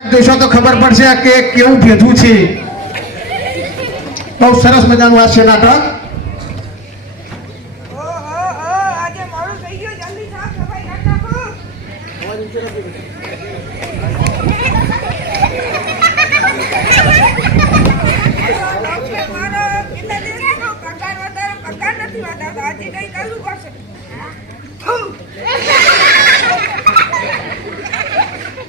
જોશો તો ખબર પડશે કે કેવું ભેજું છે. બહુ સરસ મજાનું આ છે નાટક. ઓહો, ઓહો, આજે મોડું થઈ ગયું જલ્દી સાફ સફાઈ કરી નાખો ડોક્ટર મારો કેટલા દિવસનો પગાર વધારે પગાર નથી વધારતો આજે કંઈ કરવું પડશે થુ.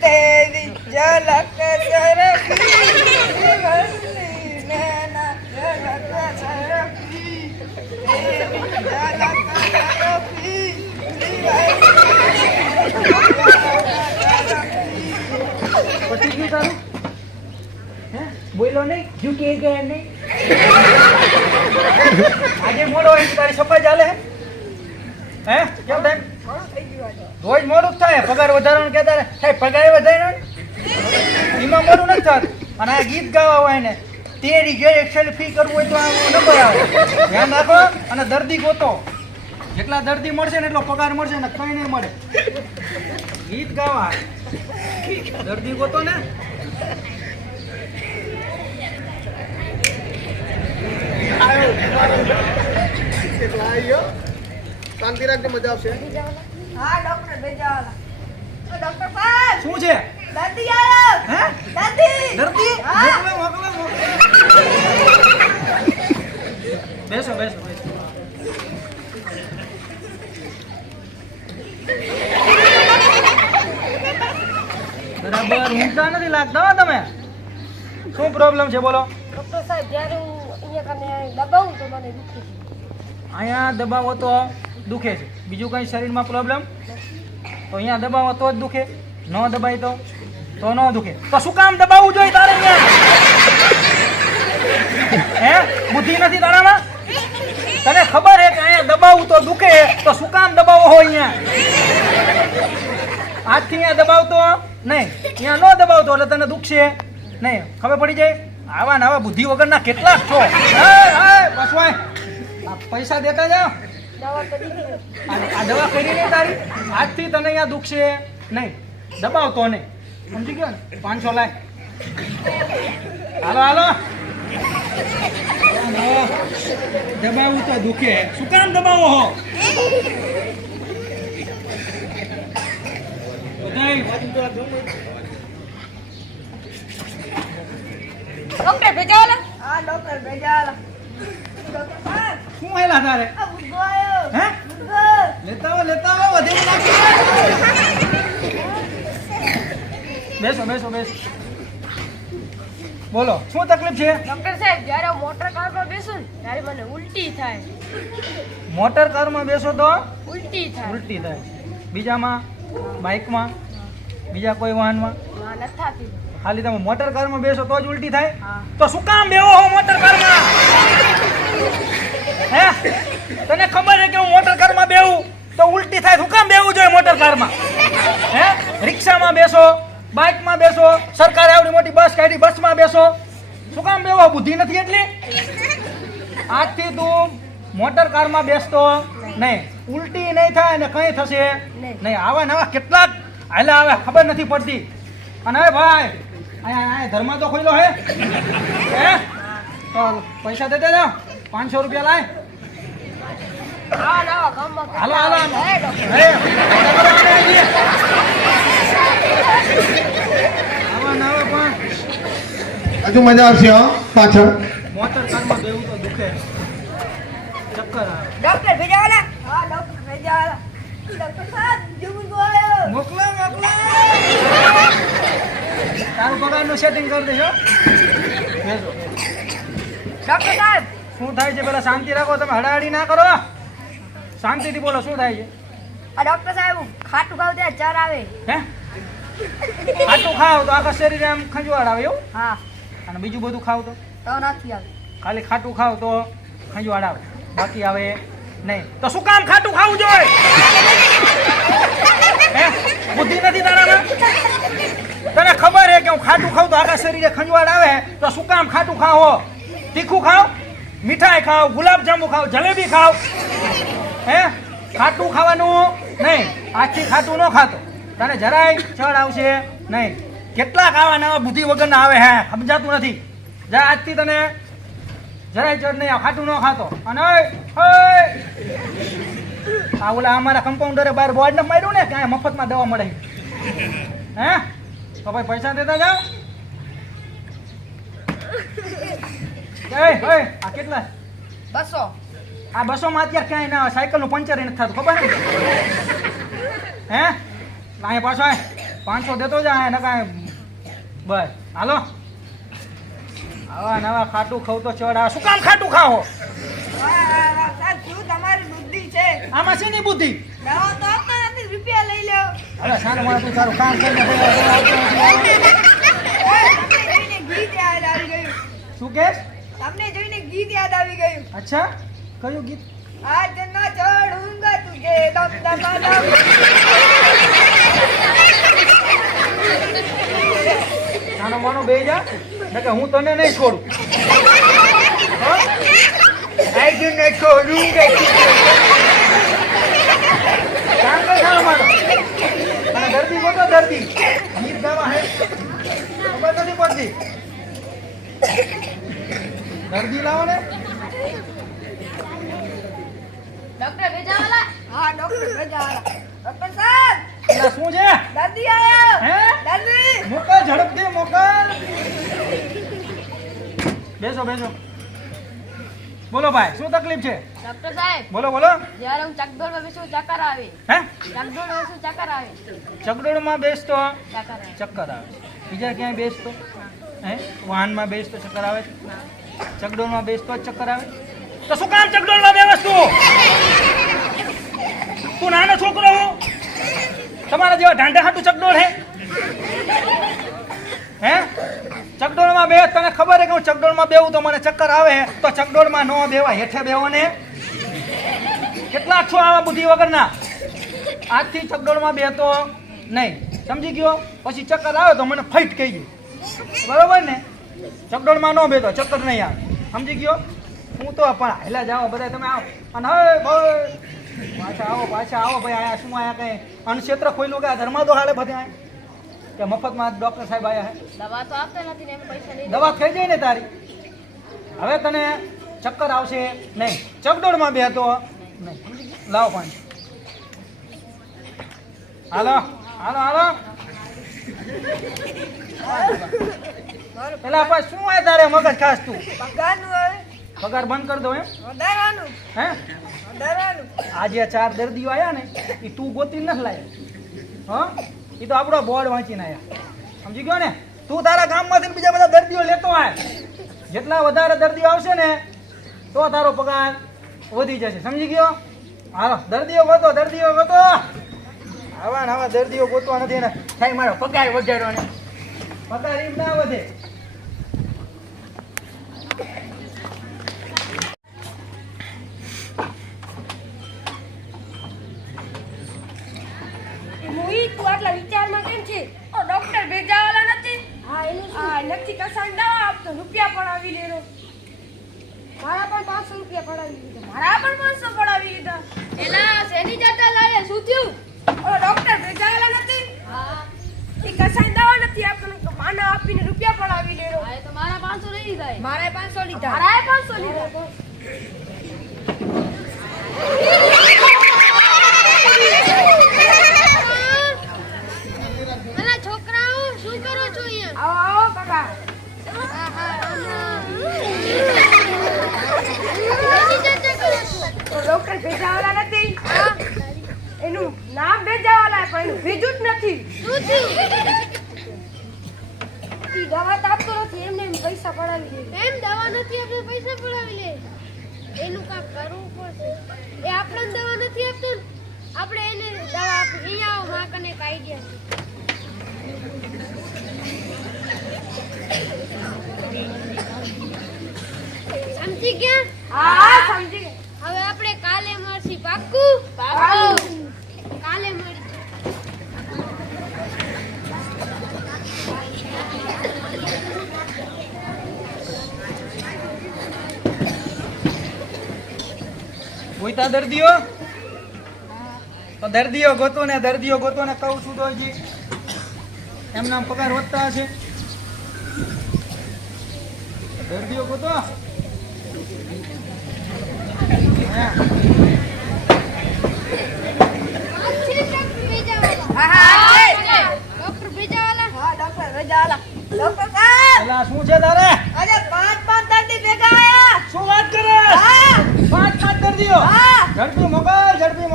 તેરી ઝલક ઝરકી વસી નૈના ઝલક ઝરકી તેરી ઝલક ઝરકી પછી શું તારું હે બોલો નહીં યુકે ગયા નહીં. આજે મોડો હોય તારી સફાઈ ચાલે હે? કેમ થાય? રોજ મોડું થાય. પગાર વધારવાનું કહેતા. સાહેબ પગાર વધારે એમાં મોડું નથી થતું. અને આ ગીત ગાવા હોય ને, તેરી જે એક્સેલ ફી કરવું હોય તો આ નંબર આવે. ધ્યાન રાખો, અને દર્દી ગોતો. જેટલા દર્દી મળશે ને એટલો પગાર મળશે ને કંઈ નહીં મળે. ગીત ગાવા. દર્દી ગોતો ને. રાખજો મજા શું છે? દર્દી? આવ્યો હે દર્દી દર્દી બરાબર, ઊંઘતા નથી લાગતા તમે. શું પ્રોબ્લેમ છે, બોલો? ડોક્ટર સાહેબ, જ્યારે હું અહીંયા દબાવું તો દુખે છે. દબાવો બીજું કંઈ શરીરમાં પ્રોબ્લેમ તો અહીંયા દબાવો તો જ દુખે. ન દબાય તો? તો ન દુખે. તો શું કામ દબાવવું જોઈએ તારે હે? બુદ્ધિ નથી તારામાં? તને ખબર છે કે અહીંયા દબાવવું તો દુખે તો શું કામ દબાવો હોય અહીંયા? આજથી અહીંયા દબાવતો નહીં. અહીંયા ન દબાવતો એટલે તને દુખશે. નહીં. ખબર પડી જાય? આવા નવા બુદ્ધિ વગરના કેટલાક છો. પૈસા દેતા જાઓ. આ દવા કરી નહીં તારી. આજથી તને અહીંયા દુખશે નહીં દબાવતો નહીં. સમજી ગયો ને? પાંચસો લાય. હાલો હાલો. દબાવું તો દુખે. શું કામ દબાવો હો? બધાય બાજુ તો રાખજો. ડોક્ટર ભેજાવાલા? હા ડોક્ટર ભેજાવાલા. ડોક્ટર શું હેલા તારે? હે? લેતા આવો લેતા આવો વધે બેસો બેસો બેસો. બોલો શું તકલીફ છે? ડોક્ટર સાહેબ જ્યારે હું મોટર કારમાં બેસું ત્યારે મને ઉલટી થાય. મોટર કારમાં બેસો તો ઉલટી થાય. ઉલટી થાય. બીજામાં બાઇકમાં બીજા કોઈ વાહનમાં? ના નથી થતી. ખાલી તમે મોટર કારમાં બેસો તો જ ઉલટી થાય. તો શું કામ બેવો હો મોટર કારમાં? હે? તને ખબર છે કે હું મોટર કારમાં બેહું? તો ઉલટી થાય. શું કામ બેવું જોઈએ મોટર કારમાં? હે? રિક્ષામાં બેસો બાઇકમાં બેસો સરકારે આવડી મોટી બસ કાઢી બસમાં બેસો. શું કામ બેવો બુદ્ધિ નથી એટલી? આજથી તું મોટર કારમાં બેસતો નહીં. ઉલટી નહીં થાય ને કંઈ થશે નહીં. આવા નવા કેટલાક હાલા આવે ખબર નથી પડતી. અને ભાઈ ધર્મા તો ખોલ્યો હે. હે? તો પૈસા દે દેજો પાંચસો રૂપિયા લાય. હાલો હાલો હજી. આવા નવા પણ. હજુ મજા આવશે હો પાછળ. મોટર કારમાં બેવું તો દુખે. ચક્કર આવે. ડોક્ટર ભેજાવાલા હા ડોક્ટર ભેજાવાલા ડોક્ટર સાહેબ આવ્યો મોકલો મોકલો. તારું પગારનું સેટિંગ કરી દેજો ડોક્ટર સાહેબ શું થાય છે? પેલા શાંતિ રાખો તમે હડાહડી ના કરો શાંતિથી બોલો શું થાય છે? આ ડોક્ટર સાહેબ ખાટું ખાવ ત્યાં ચર આવે. હે? ખાટું ખાવ તો આખા શરીર એમ ખંજવાળ આવે એવું? હા. અને બીજું બધું ખાવ તો? તો નથી આવે ખાલી ખાટું ખાવ તો ખંજવાળ આવે. બાકી આવે નહીં. તો શું કામ ખાટું ખાવું જોઈએ? બુદ્ધિ નથી તારામાં? તને ખબર છે કે હું ખાટું ખાઉં તો આખા શરીરે ખંજવાળ આવે? તો શું કામ ખાટું ખાઓ તીખું ખાવ મીઠાઈ ખાવ ગુલાબજાંબુ ખાવ જલેબી ખાવ હે? ખાટું ખાવાનું નહીં. આજથી ખાટું ન ખાતો. તને જરાય ચડ આવશે નહીં. કેટલા આવા નવા બુદ્ધિ વગરના આવે હે? સમજાતું નથી. જરા આજથી તને જરાય ચડ નહીં. ખાટું ન ખાતો. અને. આ ઓલા અમારા કમ્પાઉન્ડરે બહાર બોર્ડ ને માર્યું ને કાંઈ મફતમાં દવા મળે હે તો ભાઈ પૈસા દેતા જાઓ આ કેટલા બસો આ બસો માં અત્યારે ક્યાંય ના સાયકલનું પંચર નથી થતું ખબર ને હે અહીંયા પાછો. પાંચસો દેતો જા અહીંયા નકા બસ હાલો આવા નવા ખાટું ખાવ તો ચડ આ શું કામ ખાટું ખાઓ આમાં શેની બુદ્ધિ? તો રૂપિયા લઈ લો. અરે સારું મારે તું તારું કામ કરીને જોઈને ગીત યાદ આવી ગયું. શું કેસ તમને જોઈને ગીત યાદ આવી ગયું. અચ્છા કયું ગીત? આજ ન છોડુંગા તુજે દમ દમ નાનો માનો બે જા નકર હું તને નહીં છોડું? આઈ do not દર્દી ગીત ગાવા હે ખબર નથી પડતી દર્દી લાવો ને ડોક્ટર ભેજાવાલા? હા ડોક્ટર ગજાવાલા ડોક્ટર સાહેબ! શું છે? દર્દી આયો! હે? દર્દી મોકલ ઝડપથી મોકલ. બેસો બેસો. બોલો ભાઈ શું તકલીફ છે? ડોક્ટર સાહેબ બોલો બોલો. જ્યારે હું ચકદોડમાં બેસું ચક્કર આવે. હે? ચકડોળમાં બેસું ચક્કર આવે. ચકડોળમાં બેસતો? ચક્કર આવે. બીજા ક્યાંય બેસતો? હે. વાહનમાં બેસતો ચક્કર આવે? ચકડોળમાં બેસતો જ ચક્કર આવે? તો શું કામ ચકડોળમાં બેસ તું તું નાનો છોકરો હું. તમારા જેવા ઢાંઢા હાટું ચકડોળ હે? હે? ચકડોળમાં બે, તને ખબર હે કે હું બેવું તો મને ચક્કર આવે? તો ચકડોળમાં ન બેવા હેઠે બેવો ને કેટલા છો આવા બુદ્ધિ વગરના? આજથી ચકડોળમાં બેતો નહીં. સમજી ગયો? પછી ચક્કર આવે તો મને ફાઈટ કહી બરોબર ને? ચકડોળમાં ન બેતો ચક્કર નહીં આવે. સમજી ગયો? હું તો પણ હેલા જાઓ બધા તમે આવો. અને હવે ભાઈ પાછા આવો પાછા આવો ભાઈ, આયા શું આયા કઈ? અનક્ષેત્ર ખોયલું કે આ ધર્માદો હાલે બધા કે મફતમાં ડૉક્ટર સાહેબ આવ્યા દવા તો આપતા નથી ને પૈસા નહીં દવા થઈ જાય ને તારી? હવે તને ચક્કર આવશે નહીં. ચકડોળમાં બેતો નહીં. લાવો પાણી. હાલો હાલો હાલો. પેલા આપણે શું હોય તારે મગજ ખાસ તું? પગાર બંધ કરી દો એમ? હે? આજે આ ચાર દર્દીઓ આવ્યા ને એ તું ગોતી નથી લાય. હા? એ તો આપણો બોર્ડ વાંચીને આયા. સમજી ગયો ને? તું તારા ગામમાંથી બીજા બધા દર્દીઓ લેતો આય. જેટલા વધારે દર્દીઓ આવશે ને, તો તારો પગાર વધી જશે. સમજી ગયો? હાલો, દર્દીઓ ગોતો દર્દીઓ ગોતો. આવા આવા દર્દીઓ ગોતવા નથી ને થાય મારો પગાર વધારવાનો. ને પગાર એમ ના વધે. મારા પણ પાંચસો રૂપિયા પડાવી દીધા. મારા પણ પાંચસો પડાવી દીધા. એલા સેની જાતા લાવે શું થયું? ઓ ડોક્ટર ભેજાયેલા નથી? હા. એ કસાઈ દવા નથી આપતો માના આપીને રૂપિયા પડાવી લેરો એ તો મારા પાંચસો લઈ લીધા મારે પાંચસો લીધા. મારા પાંચસો લીધા. નથી. શું થયું ઈ દવા તો આપતો નથી એમને એમ પૈસા પડાવી દે એમ દવા નથી આપણે પૈસા પડાવી લે. એનું કામ કરવું પડશે. એ આપણને દવા નથી આપતો આપણે એને દવા આપી અહીંયા આવો માં કને એક આઈડિયા છે. સમજી ગયા? હા સમજી ગયા. હવે આપણે કાલે મળશી પાક્કું? પાક્કું. કાલે મળી ગોઈતા દર્દીઓ? તો દર્દીઓ ગોતો ને દર્દીઓ ગોતો ને કહું છું તો હજી એમના પગાર વધતા હશે. દર્દીઓ ગોતો. શું છે તારે? અરે પાંચ પાંચ દર્દી ભેગા આયા. શું વાત કરે? હા પાંચ પાંચ દર્દીઓ હા. ઝડપી મોકલ ઝડપી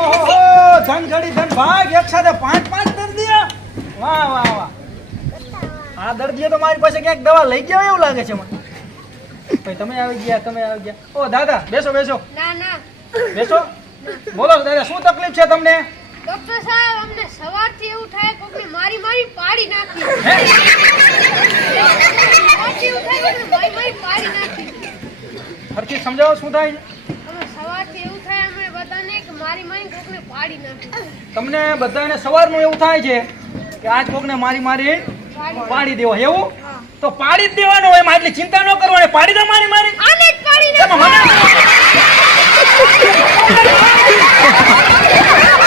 ઓહો ધન ઘડી ધન ભાગ એક સાથે પાંચ પાંચ દર્દીઓ વાહ વાહ વાહ. આ દર્દીઓ તો મારી પાસે ક્યાંક દવા લઈ ગયા એવું લાગે છે મને. ભાઈ તમે આવી ગયા તમે આવી ગયા. ઓ દાદા બેસો બેસો. ના ના. બેસો. બોલો દાદા શું તકલીફ છે તમને? ડોક્ટર સાહેબ અમને સવારથી એવું થાય કોકને મારી મારી પાડી નાખી. ફરતી સમજાવો શું થાય તમને બધાને સવારનું એવું થાય છે કે આજ કોકને મારી મારી પાડી દેવો એવું? તો પાડી જ દેવાનો હોય એમાં એટલી ચિંતા ન કરવાની પાડી દો મારી મારી. આને જ પાડી મને